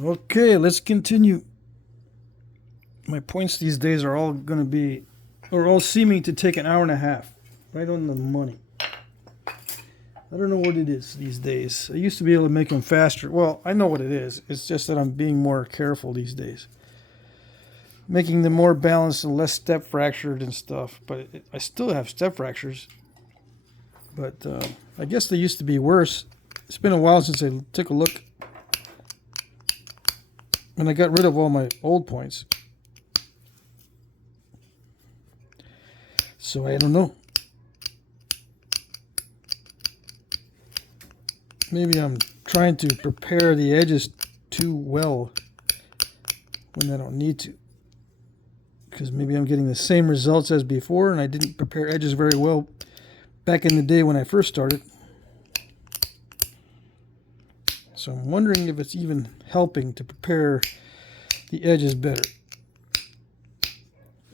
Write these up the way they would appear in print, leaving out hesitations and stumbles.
Okay, let's continue. My points these days are all going to be, or all seeming to take an hour and a half. Right on the money. I don't know what it is these days. I used to be able to make them faster. Well, I know what it is. It's just that I'm being more careful these days. Making them more balanced and less step fractured and stuff. But I still have step fractures. But I guess they used to be worse. It's been a while since I took a look. And I got rid of all my old points. So I don't know. Maybe I'm trying to prepare the edges too well when I don't need to. Because maybe I'm getting the same results as before and I didn't prepare edges very well back in the day when I first started. So I'm wondering if it's even helping to prepare the edges better.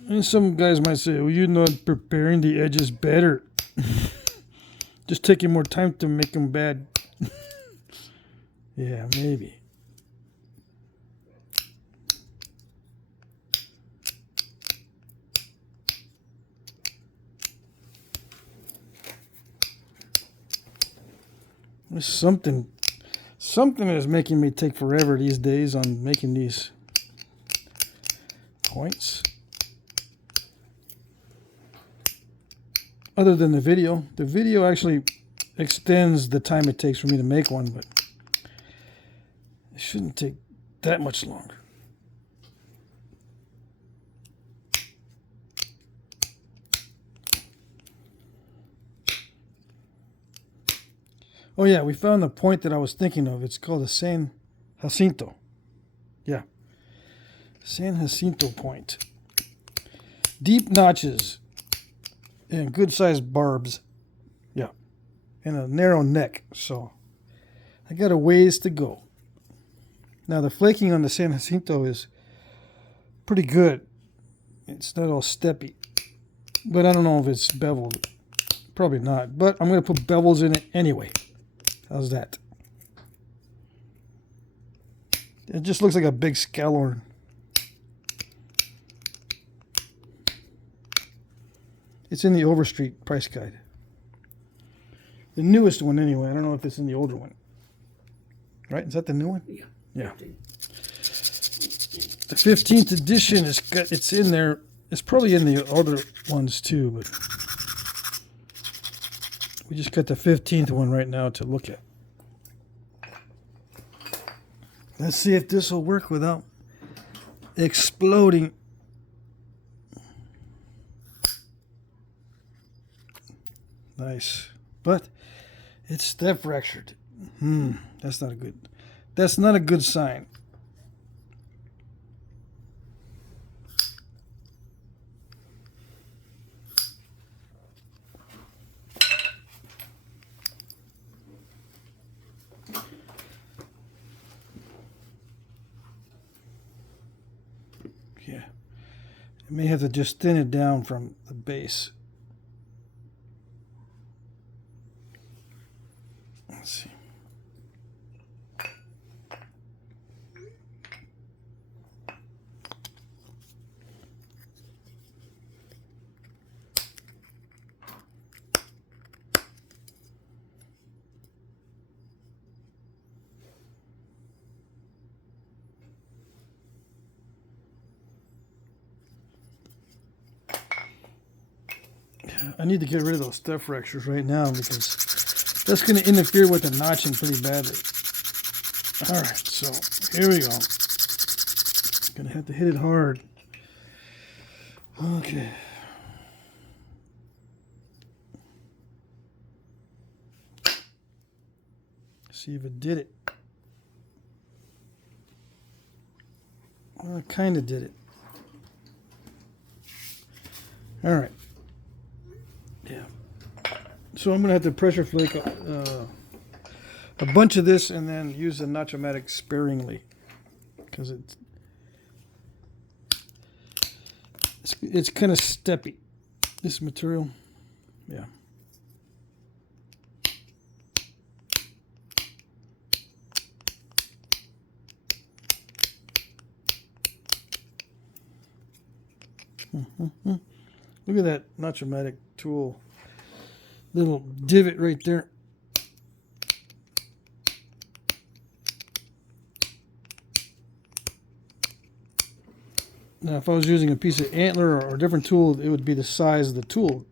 And some guys might say, well, you're not preparing the edges better. Just taking more time to make them bad. Yeah, maybe. There's something is making me take forever these days on making these points. Other than the video actually extends the time it takes for me to make one, but it shouldn't take that much longer. Oh yeah, we found the point that I was thinking of. It's called the San Jacinto. Yeah. San Jacinto point. Deep notches and good sized barbs. Yeah. And a narrow neck. So I got a ways to go. Now the flaking on the San Jacinto is pretty good. It's not all steppy. But I don't know if it's beveled. Probably not. But I'm going to put bevels in it anyway. How's that? It just looks like a big scalorn. It's in the Overstreet price guide. The newest one anyway. I don't know if it's in the older one. Right? Is that the new one? Yeah. Yeah. The 15th edition it's in there. It's probably in the other ones too, but we just got the 15th one right now to look at. Let's see if this will work without exploding. Nice. But it's step fractured. That's not a good sign. Yeah. I may have to just thin it down from the base. Let's see. I need to get rid of those step fractures right now because that's going to interfere with the notching pretty badly. Alright, so here we go. Gonna have to hit it hard. Okay. See if it did it. Well, it kind of did it. Alright. Yeah. So I'm going to have to pressure flake a bunch of this and then use the Notch-O-Matic sparingly. Because it's kind of steppy, this material. Yeah. Look at that Notch-O-Matic tool. Little divot right there. Now, if I was using a piece of antler or a different tool, it would be the size of the tool.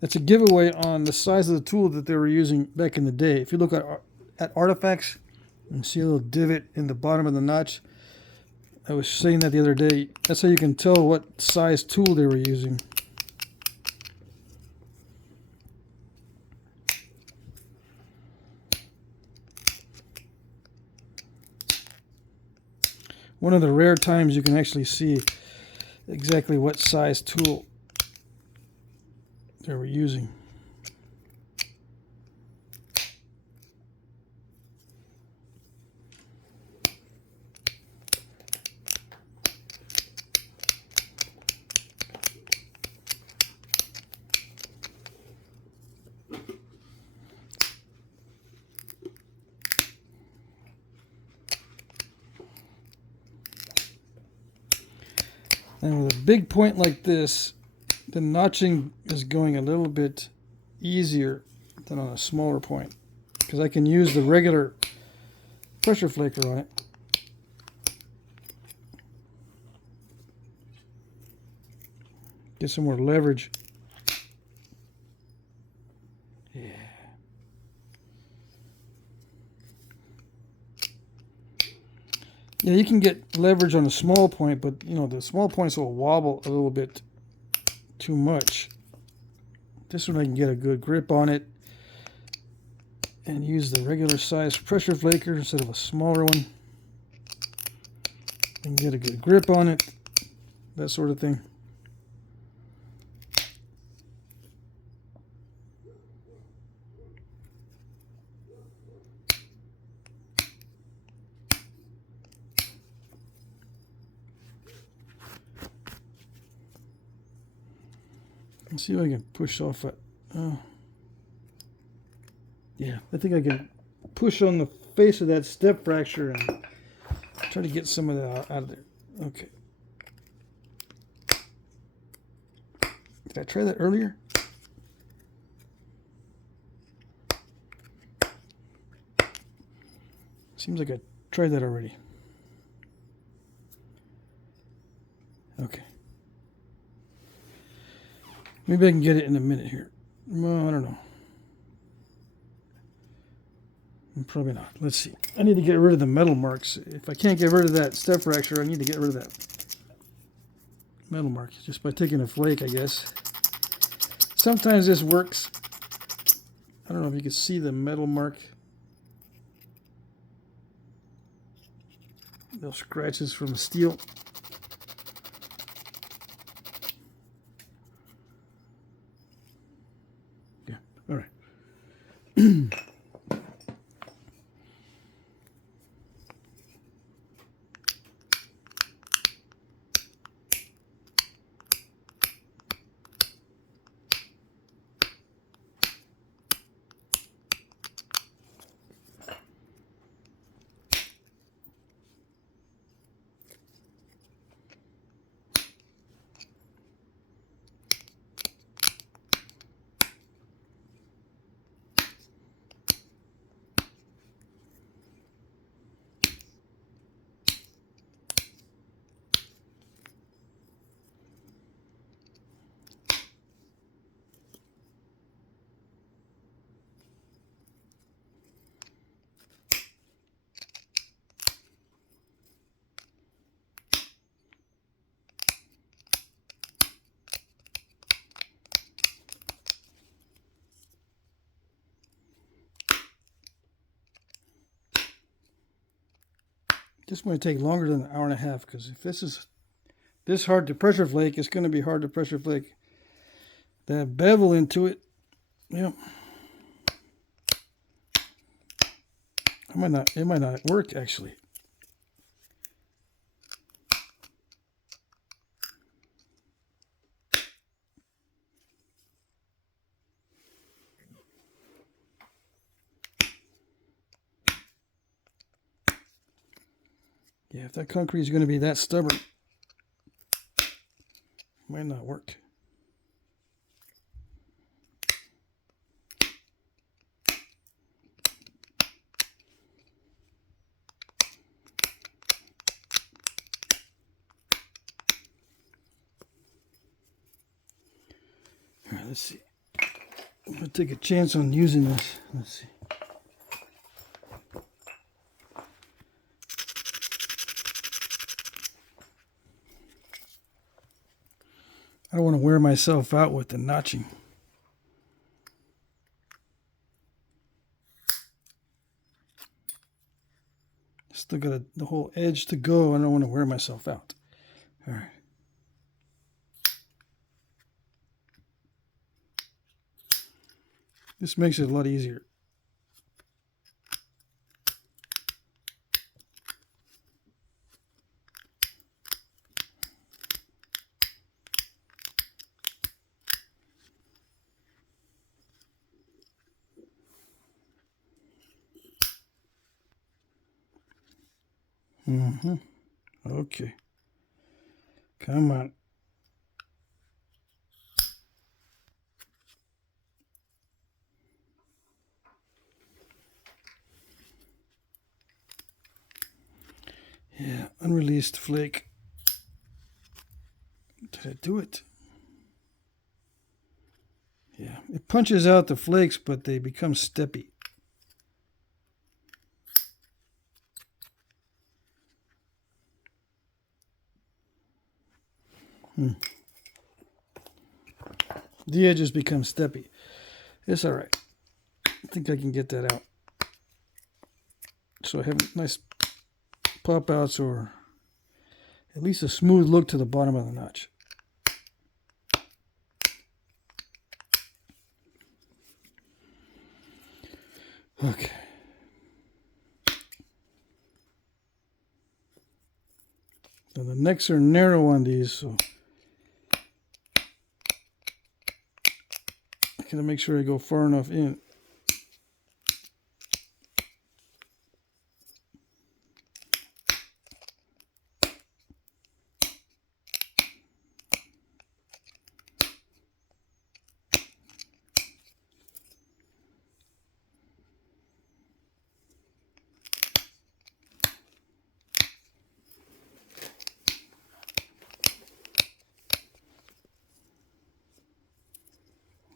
That's a giveaway on the size of the tool that they were using back in the day. If you look at artifacts and see a little divot in the bottom of the notch, I was saying that the other day. That's how you can tell what size tool they were using. One of the rare times you can actually see exactly what size tool they were using. And with a big point like this, the notching is going a little bit easier than on a smaller point, because I can use the regular pressure flaker on it. Get some more leverage. Yeah. Yeah, you can get leverage on a small point, but you know, the small points will wobble a little bit too much. This one I can get a good grip on it and use the regular size pressure flaker instead of a smaller one. And get a good grip on it, that sort of thing. Let's see if I can push off it. Yeah, I think I can push on the face of that step fracture and try to get some of that out of there. Okay. Did I try that earlier? Seems like I tried that already. Okay. Maybe I can get it in a minute here. Well, I don't know. Probably not. Let's see. I need to get rid of the metal marks. If I can't get rid of that step fracture, I need to get rid of that metal mark just by taking a flake, I guess. Sometimes this works. I don't know if you can see the metal mark. Little scratches from the steel. Yeah, all right. This might take longer than an hour and a half, because if this is this hard to pressure flake, it's going to be hard to pressure flake that bevel into it. Yep. It might not work actually. Yeah, if that concrete is going to be that stubborn, might not work. All right, let's see. I'm going to take a chance on using this. Let's see. I don't want to wear myself out with the notching. Still got the whole edge to go. I don't want to wear myself out. All right. This makes it a lot easier. Okay. Come on. Yeah, unreleased flake. Did I do it? Yeah, it punches out the flakes, but they become steppy. The edges become steppy. It's all right. I think I can get that out. So I have nice pop outs, or at least a smooth look to the bottom of the notch. Okay. So the necks are narrow on these, so I gotta make sure I go far enough in.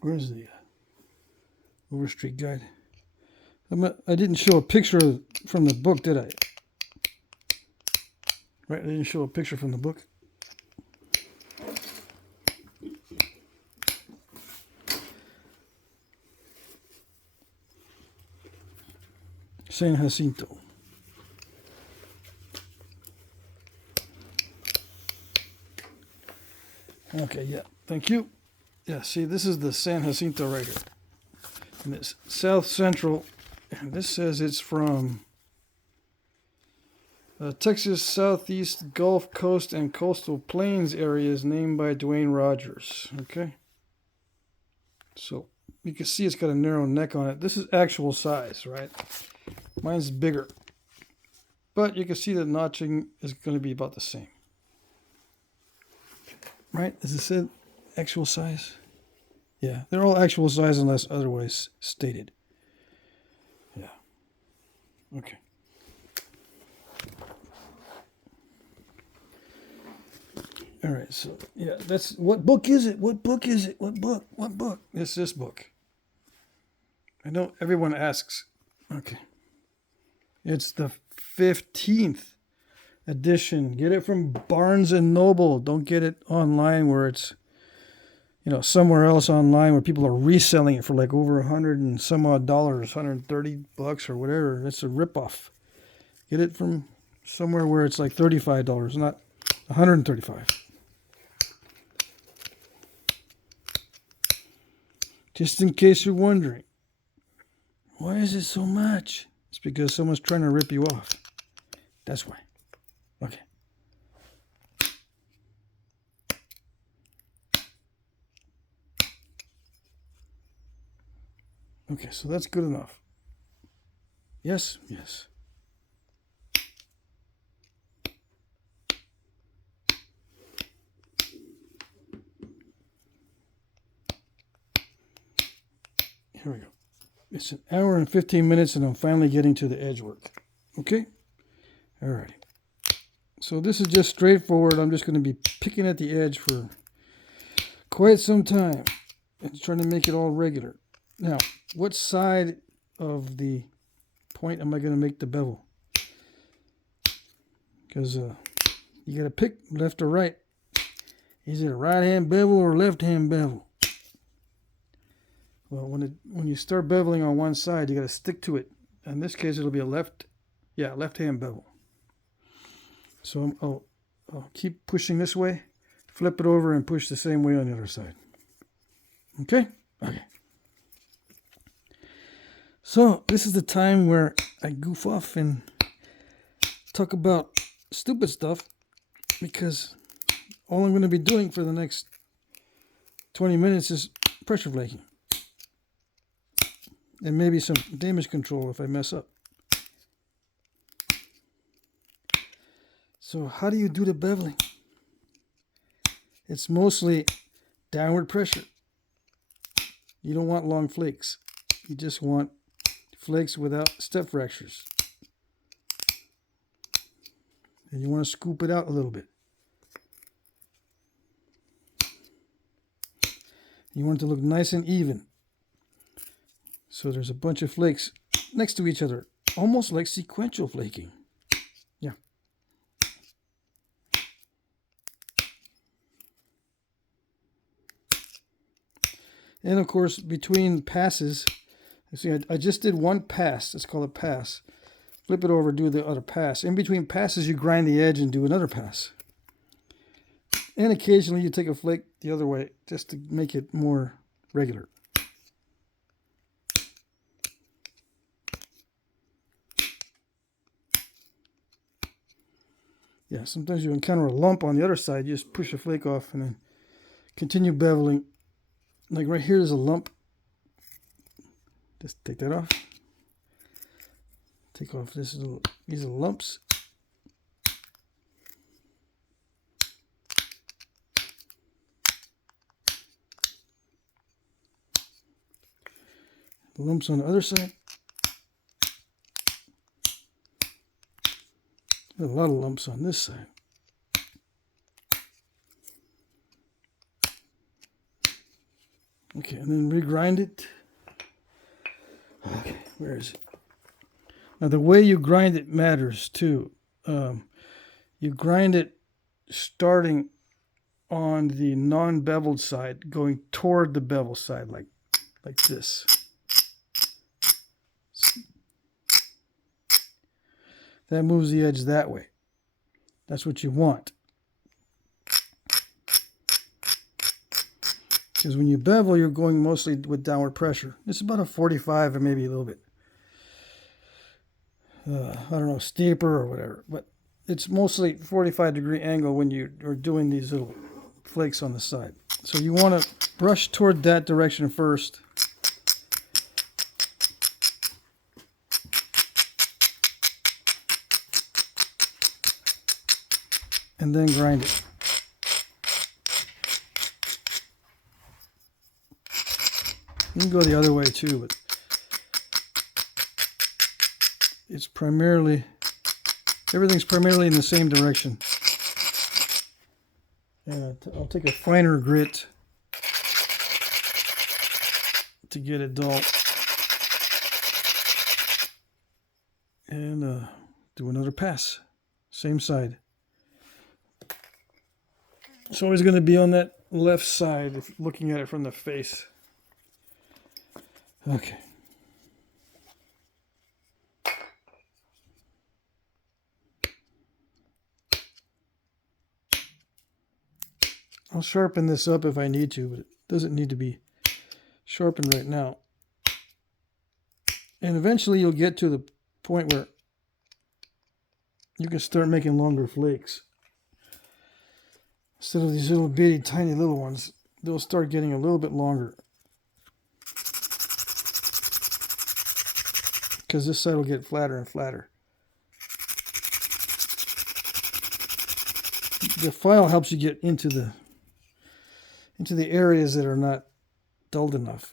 Where's the Overstreet guide? I didn't show a picture from the book, did I? Right, I didn't show a picture from the book. San Jacinto. Okay, yeah, thank you. Yeah, see, this is the San Jacinto right here. And it's south central, and this says it's from Texas Southeast Gulf Coast and Coastal Plains areas named by Dwayne Rogers. Okay. So you can see it's got a narrow neck on it. This is actual size, right? Mine's bigger. But you can see the notching is going to be about the same. Right? Is this it? Actual size? Yeah, they're all actual size unless otherwise stated. Yeah. Okay. All right, so yeah, that's what book is it? What book is it? What book? What book? It's this book. I know everyone asks. Okay. It's the 15th edition. Get it from Barnes and Noble. Don't get it online where it's, you know, somewhere else online where people are reselling it for like over $100 and some odd dollars, $130 or whatever. It's a ripoff. Get it from somewhere where it's like $35, not $135. Just in case you're wondering, why is it so much? It's because someone's trying to rip you off. That's why. Okay. Okay, so that's good enough. Yes? Yes. Here we go. It's an hour and 15 minutes and I'm finally getting to the edge work. Okay? Alrighty. So this is just straightforward. I'm just going to be picking at the edge for quite some time and trying to make it all regular. Now, what side of the point am I going to make the bevel? Because you got to pick left or right. Is it a right-hand bevel or left-hand bevel? Well, when you start beveling on one side, you got to stick to it. In this case, it'll be a left-hand bevel. So I'll keep pushing this way, flip it over, and push the same way on the other side. Okay? Okay. So this is the time where I goof off and talk about stupid stuff, because all I'm going to be doing for the next 20 minutes is pressure flaking. And maybe some damage control if I mess up. So how do you do the beveling? It's mostly downward pressure. You don't want long flakes. You just want flakes without step fractures. And you want to scoop it out a little bit. You want it to look nice and even. So there's a bunch of flakes next to each other, almost like sequential flaking. Yeah. And of course, between passes, you see, I just did one pass. Let's call it pass. Flip it over, do the other pass. In between passes, you grind the edge and do another pass. And occasionally you take a flake the other way just to make it more regular. Yeah, sometimes you encounter a lump on the other side. You just push the flake off and then continue beveling. Like right here, there's a lump. Just take that off. Take off these are lumps. The lumps on the other side. There's a lot of lumps on this side. Okay, and then regrind it. Okay, where is it? Now the way you grind it matters too. You grind it starting on the non-beveled side, going toward the bevel side, like this. That moves the edge that way. That's what you want. Because when you bevel, you're going mostly with downward pressure. It's about a 45 or maybe a little bit, I don't know, steeper or whatever. But it's mostly 45-degree angle when you are doing these little flakes on the side. So you want to brush toward that direction first. And then grind it. You can go the other way too, but it's primarily, everything's primarily in the same direction. And I'll take a finer grit to get it dull. And do another pass, same side. It's always going to be on that left side if looking at it from the face. Okay. I'll sharpen this up if I need to, but it doesn't need to be sharpened right now. And eventually you'll get to the point where you can start making longer flakes. Instead of these little bitty tiny little ones, they'll start getting a little bit longer. Because this side will get flatter and flatter. The file helps you get into the areas that are not dulled enough.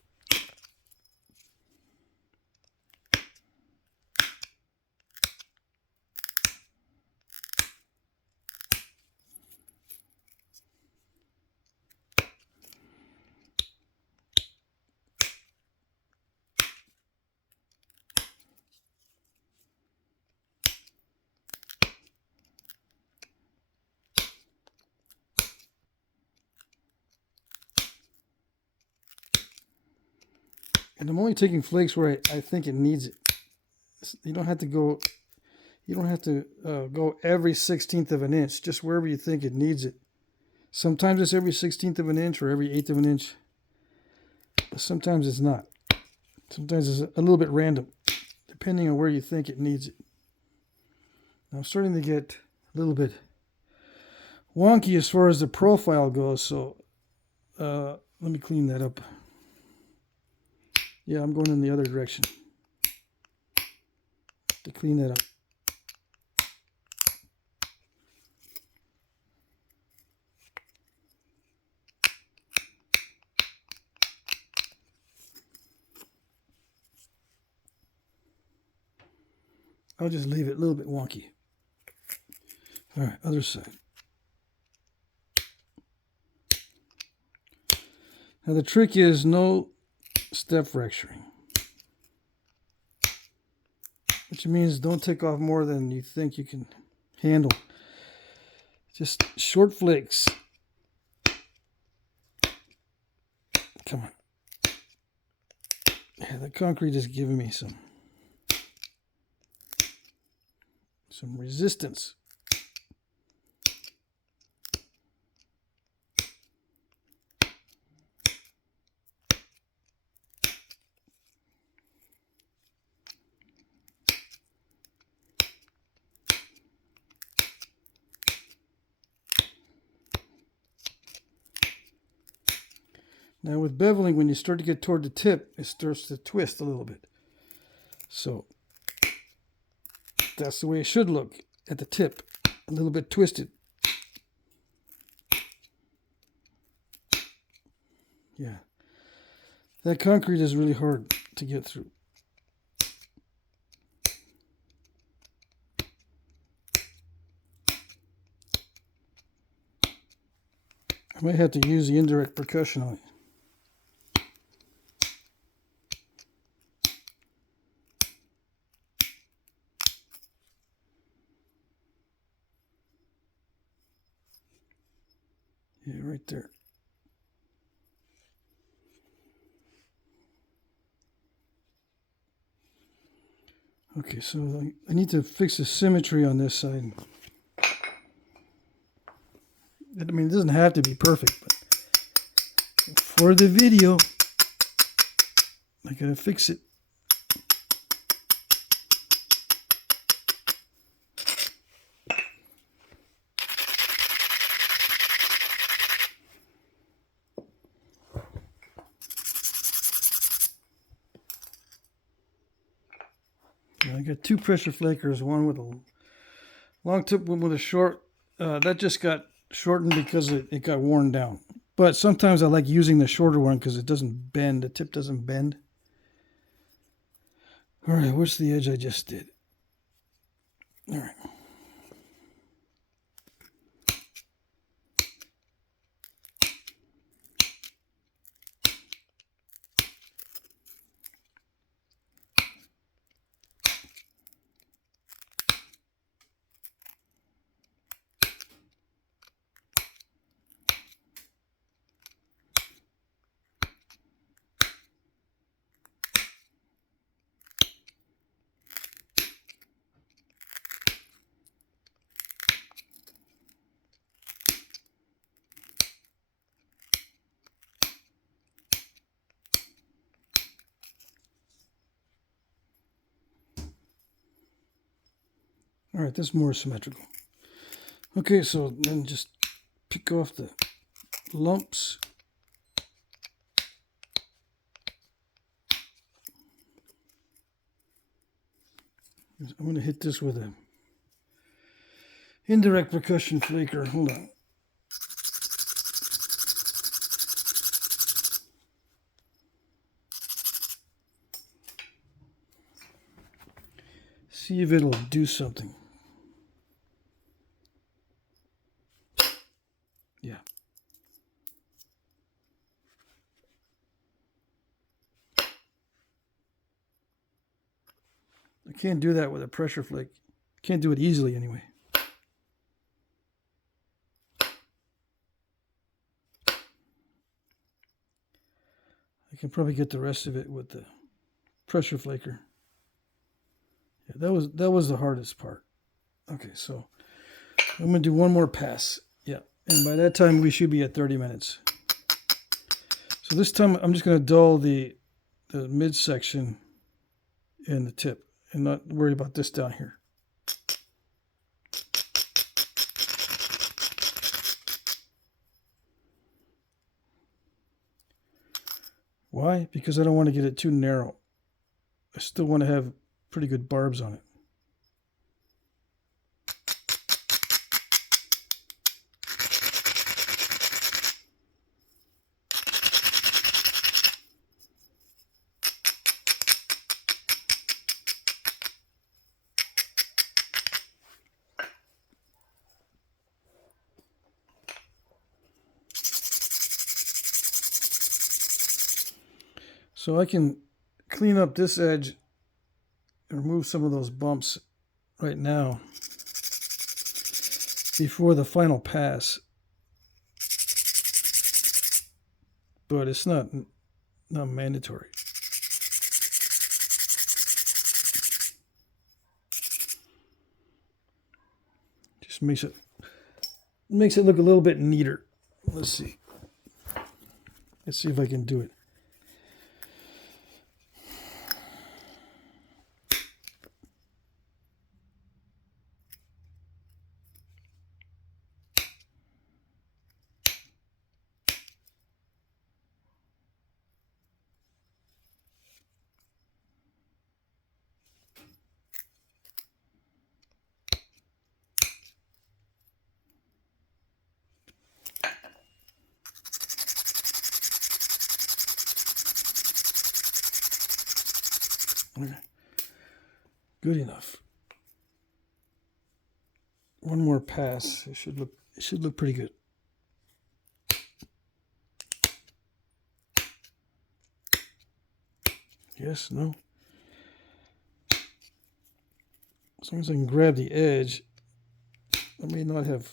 And I'm only taking flakes where I think it needs it. You don't have to go. You don't have to go every 16th of an inch. Just wherever you think it needs it. Sometimes it's every 16th of an inch or every 1/8 of an inch. But sometimes it's not. Sometimes it's a little bit random, depending on where you think it needs it. Now I'm starting to get a little bit wonky as far as the profile goes, so let me clean that up. Yeah, I'm going in the other direction to clean that up. I'll just leave it a little bit wonky. All right, other side. Now the trick is no step fracturing, which means don't take off more than you think you can handle. Just short flakes. Come on. Yeah, the concrete is giving me some resistance. Now with beveling, when you start to get toward the tip, it starts to twist a little bit. So that's the way it should look at the tip, a little bit twisted. Yeah, that concrete is really hard to get through. I might have to use the indirect percussion on it. Yeah, right there. Okay, so I need to fix the symmetry on this side. I mean, it doesn't have to be perfect, but for the video, I gotta fix it. I got two pressure flakers, one with a long tip, one with a short. That just got shortened because it got worn down. But sometimes I like using the shorter one because it doesn't bend. The tip doesn't bend. All right, where's the edge I just did? All right. All right, that's more symmetrical. Okay, so then just pick off the lumps. I'm going to hit this with a indirect percussion flaker. Hold on. See if it'll do something. Yeah. I can't do that with a pressure flake. Can't do it easily anyway. I can probably get the rest of it with the pressure flaker. Yeah, that was the hardest part. Okay, so I'm gonna do one more pass. Yeah, and by that time we should be at 30 minutes. So this time I'm just gonna dull the midsection and the tip and not worry about this down here. Why? Because I don't want to get it too narrow. I still want to have pretty good barbs on it. So I can clean up this edge and remove some of those bumps right now before the final pass. But it's not mandatory. Just makes it look a little bit neater. Let's see. Let's see if I can do it. Okay. Good enough. One more pass. It should look pretty good. Yes, no. As long as I can grab the edge, I may not have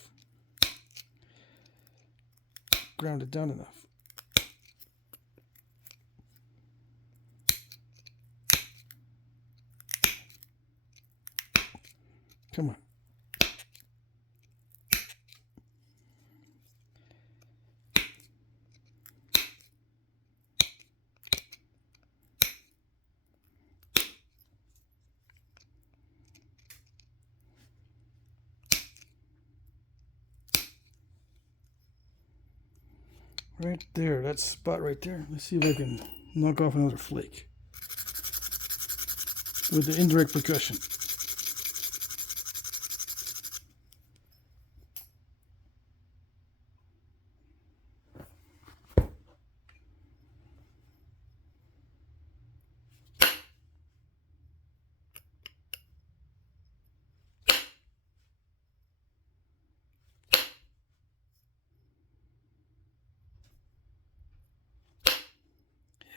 ground it down enough. Come on. Right there, that spot right there. Let's see if I can knock off another flake with the indirect percussion.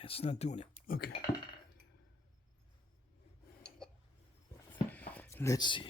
It's not doing it. Okay. Let's see.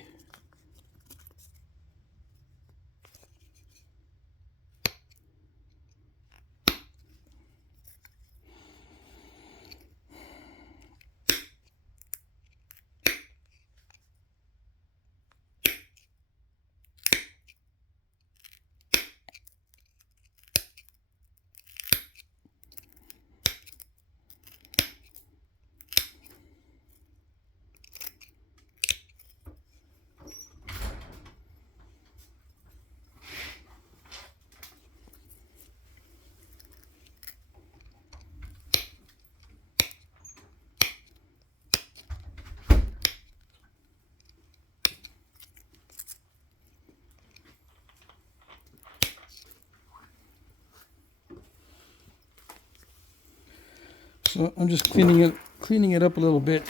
So I'm just cleaning it up a little bit.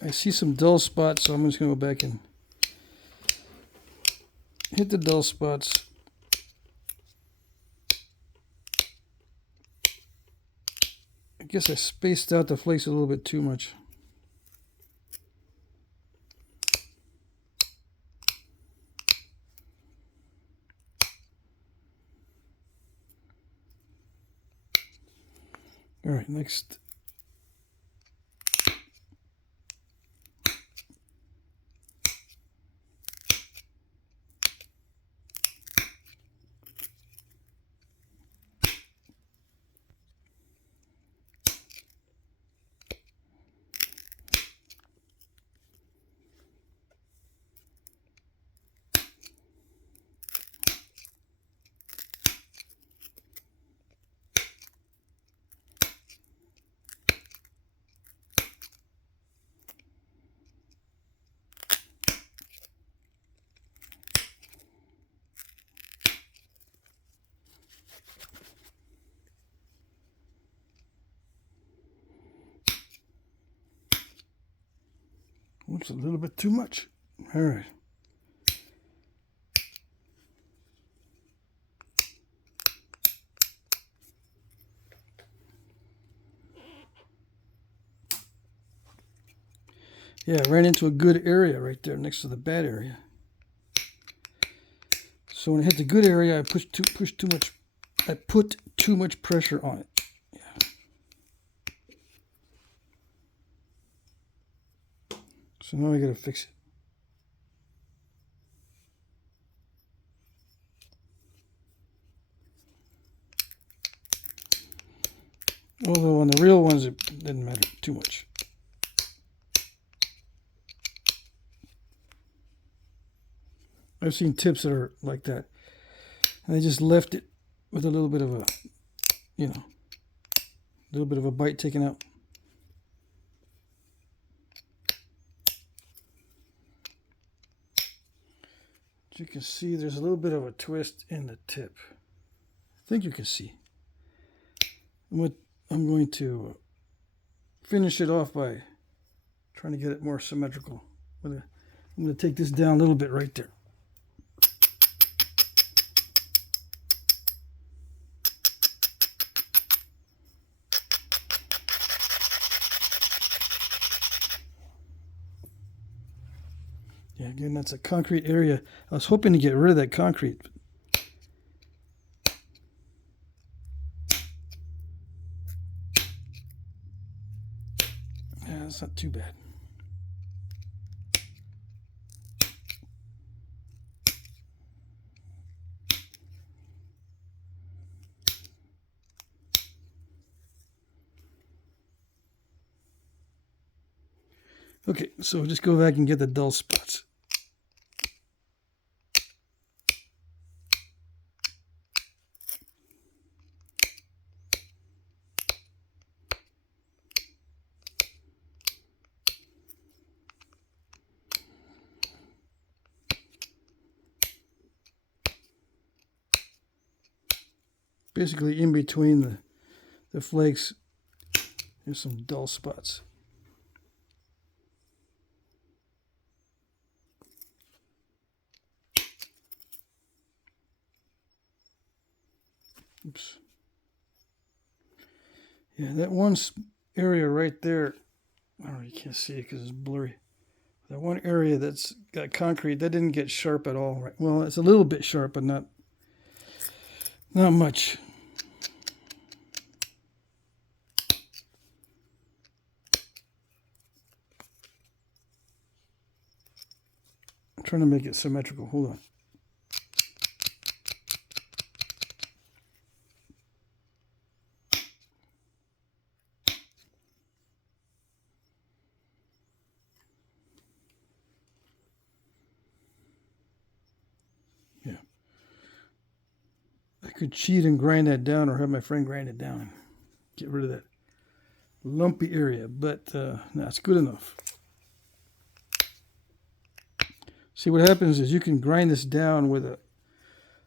I see some dull spots, so I'm just gonna go back and hit the dull spots. I guess I spaced out the flakes a little bit too much. All right, next Oops, a little bit too much. All right. Yeah, I ran into a good area right there next to the bad area. So when I hit the good area, I put too much pressure on it. Yeah. So now I gotta fix it. Although on the real ones, it didn't matter too much. I've seen tips that are like that. And they just left it with a little bit of a, a little bit of a bite taken out. As you can see, there's a little bit of a twist in the tip. I think you can see. I'm going to finish it off by trying to get it more symmetrical. I'm going to take this down a little bit right there. Yeah, again, that's a concrete area. I was hoping to get rid of that concrete. Yeah, that's not too bad. Okay, so just go back and get the dull spots. Basically, in between the flakes, there's some dull spots. Oops. Yeah, that one area right there, oh, you can't see it because it's blurry. That one area that's got concrete, that didn't get sharp at all. Right? Well, it's a little bit sharp, but not much. I'm trying to make it symmetrical. Hold on. Yeah. I could cheat and grind that down or have my friend grind it down and get rid of that lumpy area, but no, it's good enough. See, what happens is you can grind this down with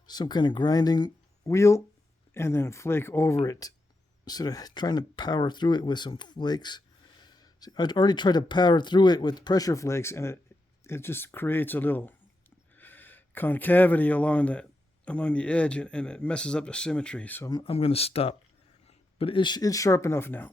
some kind of grinding wheel and then flake over it instead of trying to power through it with some flakes. See, I'd already tried to power through it with pressure flakes, and it just creates a little concavity along the edge, and it messes up the symmetry. So I'm going to stop. But it's sharp enough now.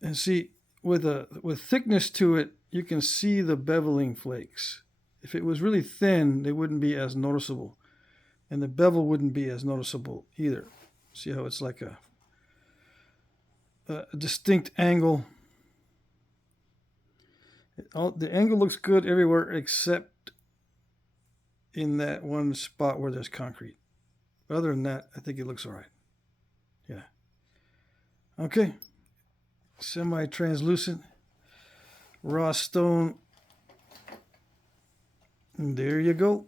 And see, with thickness to it, you can see the beveling flakes. If it was really thin, they wouldn't be as noticeable. And the bevel wouldn't be as noticeable either. See how it's like a distinct angle. The angle looks good everywhere except in that one spot where there's concrete. Other than that, I think it looks all right. Yeah. Okay. Semi-translucent raw stone. And there you go.